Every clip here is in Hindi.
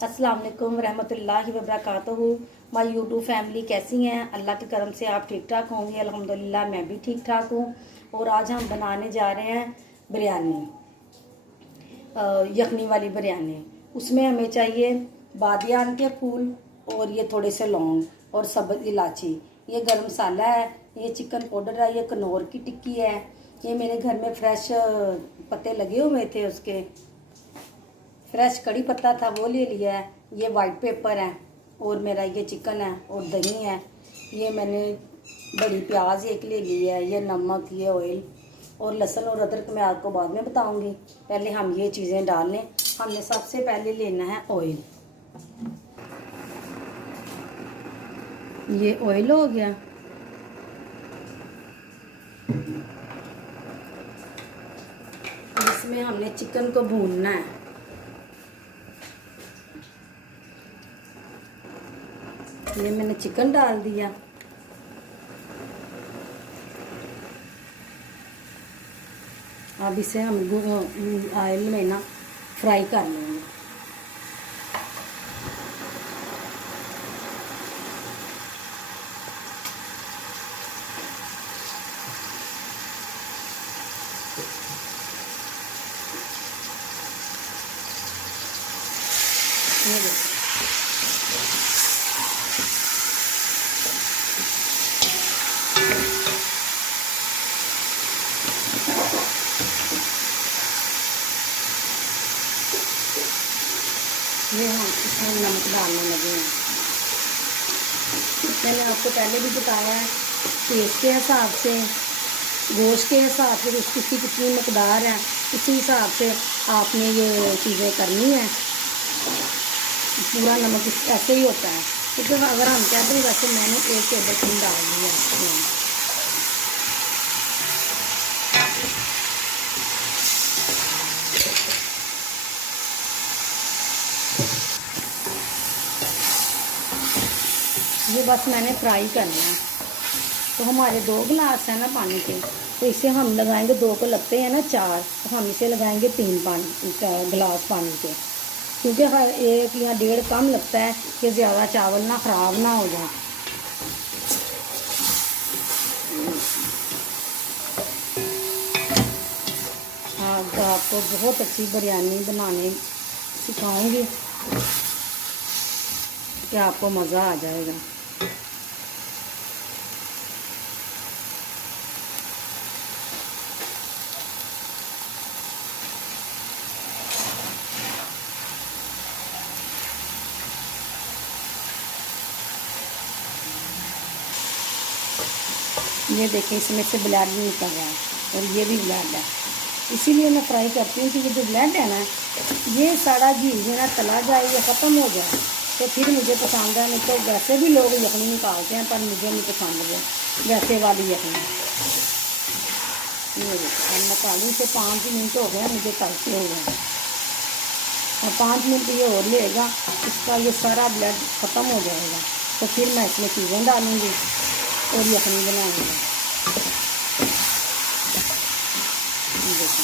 अस्सलाम वालेकुम रहमतुल्लाहि व बरकातहू। माय यूट्यूब फैमिली कैसी हैं? अल्लाह के करम से आप ठीक ठाक होंगे। अल्हम्दुलिल्लाह मैं भी ठीक ठाक हूँ। और आज हम बनाने जा रहे हैं बिरयानी, यखनी वाली बिरयानी। उसमें हमें चाहिए बादियान के फूल और ये थोड़े से लौंग और सब्ज़ इलायची। ये गरम मसाला है, ये चिकन पाउडर है, ये कनौर की टिक्की है। ये मेरे घर में फ्रेश पत्ते लगे हुए थे, उसके फ्रेश कड़ी पत्ता था वो ले लिया है। ये वाइट पेपर है और मेरा ये चिकन है और दही है। ये मैंने बड़ी प्याज एक ले ली है। ये नमक, ये ऑयल और लहसुन और अदरक मैं आपको बाद में बताऊंगी। पहले हम ये चीज़ें डाल लें। हमने सबसे पहले लेना है ऑयल। ये ऑयल हो गया। इसमें हमने चिकन को भूनना है। ये मैंने चिकन डाल दिया। अब इसे हम ऑयल में ना फ्राई कर लेंगे। ये देखो, ये हम इसमें नमक डालने लगे हैं। मैंने आपको पहले भी बताया है, टेस्ट के हिसाब से, गोश्त के हिसाब से उसकी कितनी मकदार है, उसी हिसाब से आपने ये चीज़ें करनी है। पूरा नमक ऐसे ही होता है, क्योंकि अगर हम कहते हैं वैसे मैंने 1 टेबल स्पून डाल दिया है। ये बस मैंने फ्राई करना है। तो हमारे 2 गिलास है ना पानी के, तो इसे हम लगाएंगे, 2 को लगते हैं ना 4, तो हम इसे लगाएंगे 3 गिलास पानी के, क्योंकि हर 1 या 1.5 कम लगता है कि ज़्यादा चावल ना ख़राब ना हो जाए। हाँ, तो आपको बहुत अच्छी बिरयानी बनाने सिखाऊंगी कि आपको मज़ा आ जाएगा। ये देखिए, इसमें से ब्लड निकल रहा है और ये भी ब्लड है। इसीलिए मैं फ्राई करती हूँ कि ये जो ब्लड है ना, ये सारा घी जो ना तला जाए, ये ख़त्म हो जाए, तो फिर मुझे पसंद है। नहीं तो वैसे भी लोग यखनी निकालते हैं, पर मुझे नहीं पसंद है वैसे वाली यखनी। ये अब निकाली से 5 मिनट हो गए, मुझे तलते हो गए, और 5 मिनट ये और लेगा, इसका ये सारा ब्लड ख़त्म हो जाएगा। तो फिर मैं इसमें चीज़ें डालूँगी और यखनी बनाएंगे। देखो,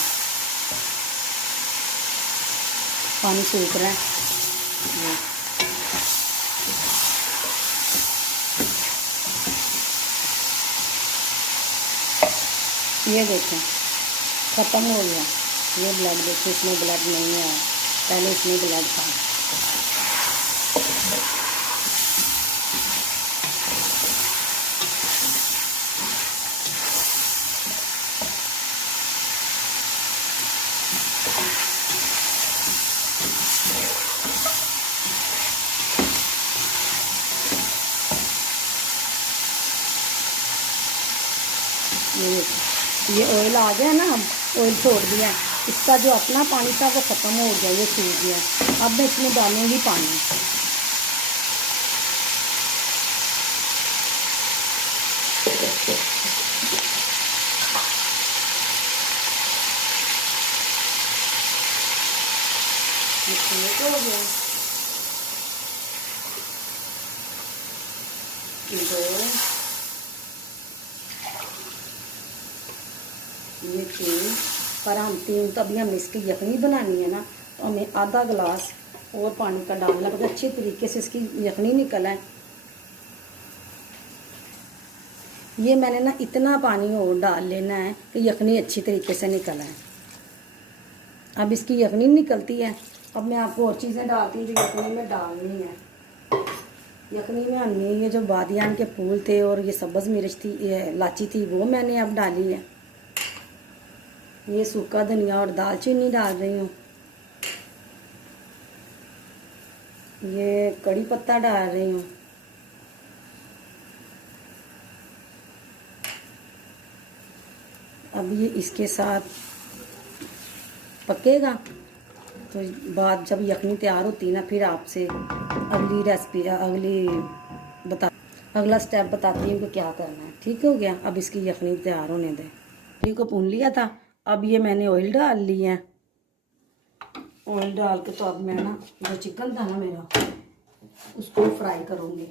पानी सूख रहा है। ये देखें, ख़त्म हो गया ये ब्लड। देखिए, इसमें ब्लड नहीं है, पहले इसमें ब्लड था। ये ऑयल आ गया ना, ऑयल छोड़ दिया, इसका जो अपना पानी था वो ख़त्म हो गया, ये सूख गया। अब मैं इसमें डालूंगी पानी। ये हो गया, ये 3, पर हम 3 तो अभी हम इसकी यखनी बनानी है ना, तो हमें आधा गिलास और पानी का डालना पड़ेगा, अच्छे तरीके से इसकी यखनी निकल आए। ये मैंने ना इतना पानी और डाल लेना है कि यखनी अच्छी तरीके से निकल आए। अब इसकी यखनी निकलती है, अब मैं आपको और चीज़ें डालती हूँ जो यखनी में डालनी है। यखनी में हमने ये जो बादियान के फूल थे और ये सब्ज़ मिर्च थी, ये इलायची थी, वो मैंने अब डाली है। ये सूखा धनिया और दालचीनी डाल रही हूँ। ये कड़ी पत्ता डाल रही हूँ। अब ये इसके साथ पकेगा तो बाद जब यखनी तैयार होती है ना, फिर आपसे अगली रेसिपी अगला स्टेप बताती हूँ कि क्या करना है। ठीक हो गया। अब इसकी यखनी तैयार होने दें। ठीक को भून लिया था, अब ये मैंने ऑयल डाल लिया है। ऑयल डाल के तो अब मैं ना जो चिकन था ना मेरा, उसको फ्राई करूँगी।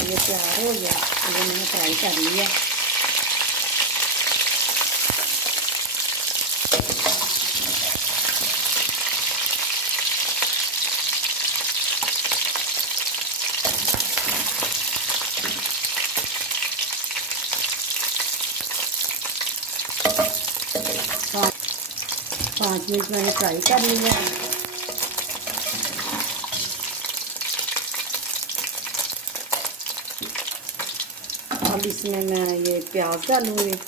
ये तैयार हो गया, ये मैंने फ्राई कर लिया। पाँच मिनट मैंने फ्राई कर लिया है। अब इसमें मैं ये प्याज डालूँगी।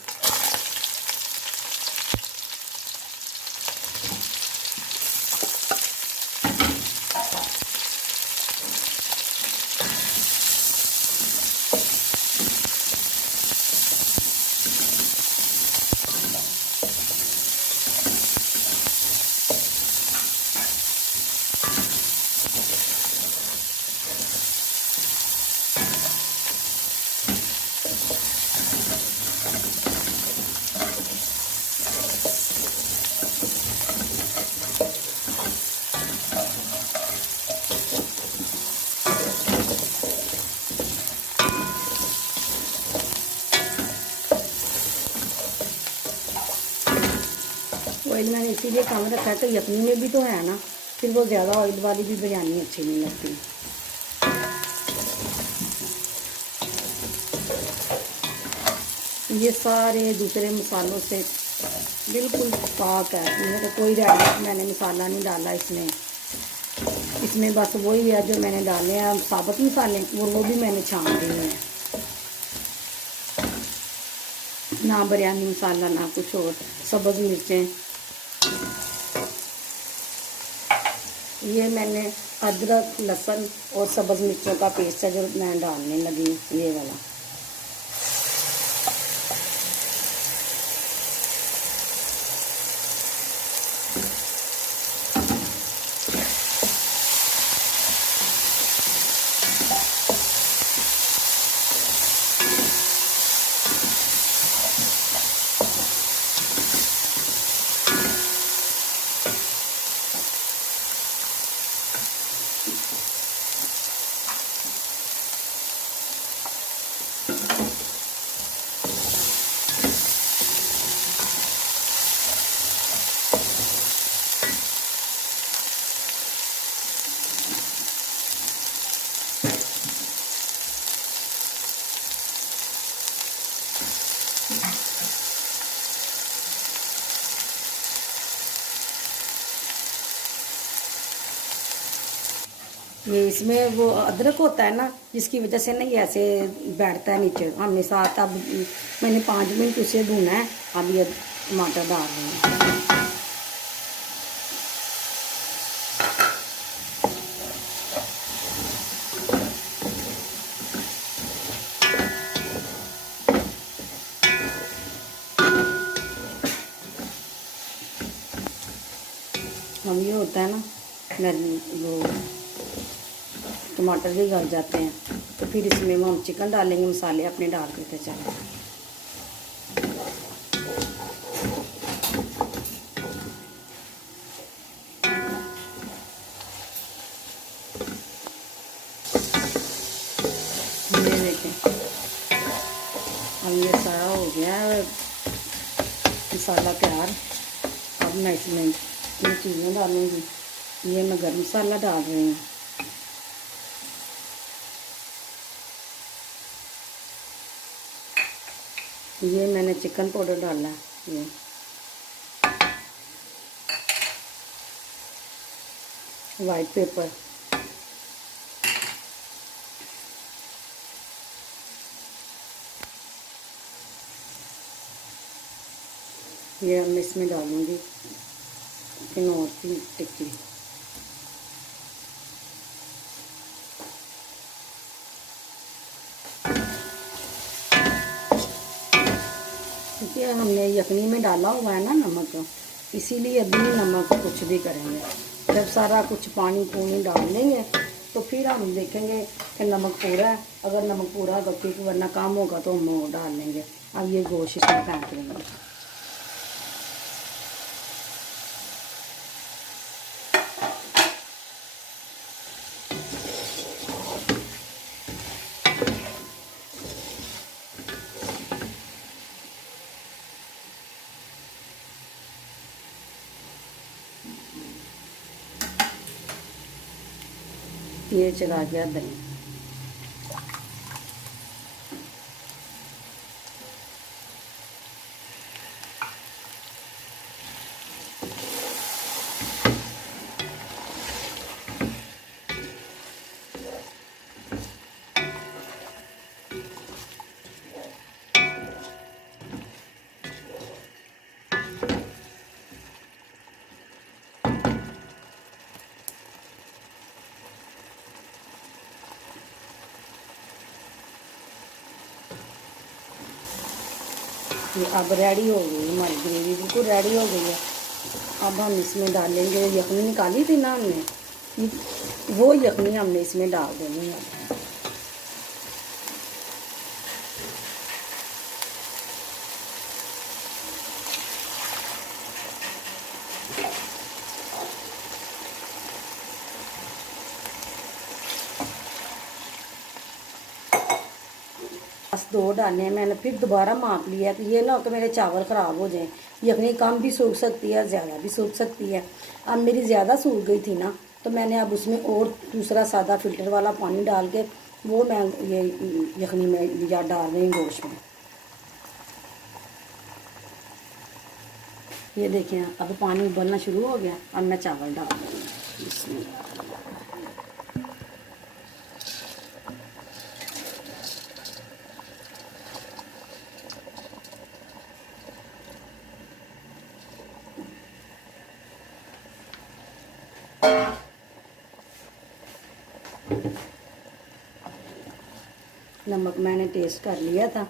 ऑयल मैंने इसीलिए कम रखा है कि यखनी में भी तो है ना, फिर वो ज़्यादा ऑयल वाली भी बिरयानी अच्छी नहीं लगती। ये सारे दूसरे मसालों से बिल्कुल पाक है, इनमें तो कोई रेडी मैंने मसाला नहीं डाला इसमें। इसमें बस वही है जो मैंने डाले हैं साबुत मसाले, और वो भी मैंने छान दिए हैं। ना बिरयानी मसाला ना कुछ और, सब्ज़ मिर्चें। ये मैंने अदरक लहसुन और सब्ज़ मिर्चों का पेस्ट है जो मैं डालने लगी, ये वाला। ये इसमें वो अदरक होता है ना, जिसकी वजह से ना ये ऐसे बैठता है नीचे। हमने साथ अब मैंने 5 मिनट उसे भूना है, अब ये टमाटर डाल रही हूँ। हम ये होता है ना, वो टमाटर भी गल जाते हैं तो फिर इसमें हम चिकन डालेंगे, मसाले अपने डाल देते चलें। ये देखें, अब ये सारा हो गया है मसाला तैयार। अब मैं इसमें ये चीज़ें डालूँगी। ये मैं गरम मसाला डाल रही हूँ। ये मैंने चिकन पाउडर डाला है। ये वाइट पेपर, ये मैं इसमें डालूँगी किनोर की टिक्की। क्योंकि हमने यखनी में डाला हुआ है ना नमक, इसीलिए अभी नमक कुछ भी करेंगे। जब सारा कुछ पानी पूनी डाल लेंगे तो फिर हम देखेंगे कि नमक पूरा है। अगर नमक पूरा होगा ठीक, वरना कम होगा तो हम वो डाल लेंगे। अब ये गोश्त इसमें फेंक लेंगे। ये चला गया दही। ये अब रेडी हो गई हमारी ग्रेवी, बिल्कुल रेडी हो गई है। अब हम इसमें डालेंगे यखनी निकाली थी ना हमने, वो यखनी हमने इसमें डाल देनी है। बस 2 डालने हैं। मैंने फिर दोबारा माप लिया कि ये ना हो कि मेरे चावल ख़राब हो जाएं। यखनी कम भी सूख सकती है, ज़्यादा भी सूख सकती है। अब मेरी ज़्यादा सूख गई थी ना, तो मैंने अब उसमें और दूसरा सादा फिल्टर वाला पानी डाल के वो मैं ये यखनी में या डाल रही हूँ गोश्त में। ये देखें, अब पानी उबलना शुरू हो गया। अब मैं चावल डाल दूँगी इसमें। नमक मैंने टेस्ट कर लिया था,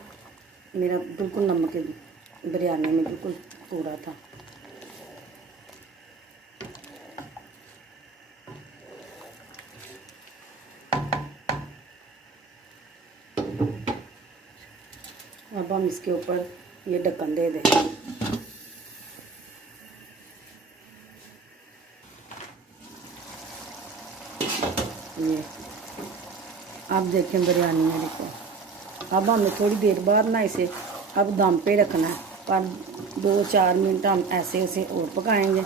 मेरा बिल्कुल नमक बिरयानी में बिल्कुल पूरा था। अब हम इसके ऊपर ये ढक्कन दे देंगे। ये आप देखें बिरयानी मेरे को। अब हमें थोड़ी देर बाद ना इसे अब दम पे रखना है, पर 2-4 मिनट हम ऐसे ऐसे और पकाएंगे,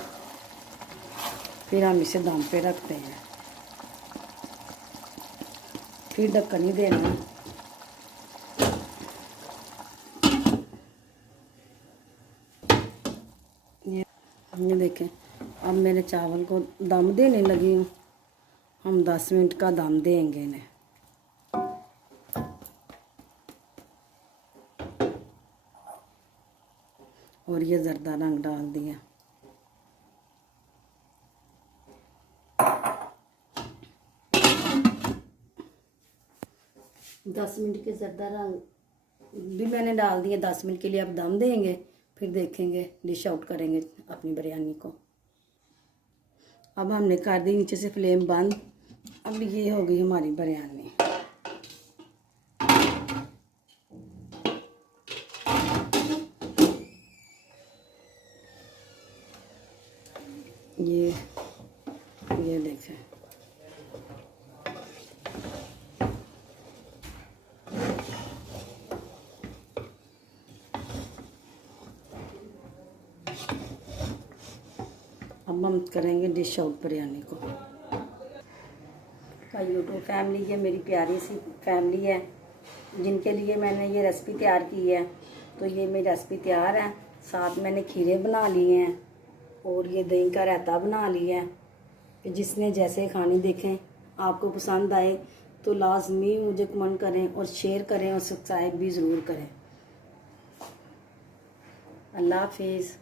फिर हम इसे दम पे रखते हैं। फिर ढक्कन ही देना है। ये देखें, अब मेरे चावल को दम देने लगी हूँ। हम 10 मिनट का दम देंगे इन्हें। ये ज़रदा रंग डाल दिया। दस मिनट के ज़रदा रंग भी मैंने डाल दिया। 10 मिनट के लिए अब दम देंगे, फिर देखेंगे, डिश आउट करेंगे अपनी बिरयानी को। अब हमने कर दी नीचे से फ्लेम बंद। अब ये हो गई हमारी बिरयानी। ये देखें, अब हम करेंगे डिश आउट बिरयानी को। माय यूट्यूब फैमिली, ये मेरी प्यारी सी फैमिली है जिनके लिए मैंने ये रेसिपी तैयार की है। तो ये मेरी रेसिपी तैयार है। साथ मैंने खीरे बना लिए हैं और ये दही का रायता बना लिया है। कि जिसने जैसे खानी देखें, आपको पसंद आए तो लाजमी मुझे कमेंट करें और शेयर करें और सब्सक्राइब भी ज़रूर करें। अल्लाह हाफिज़।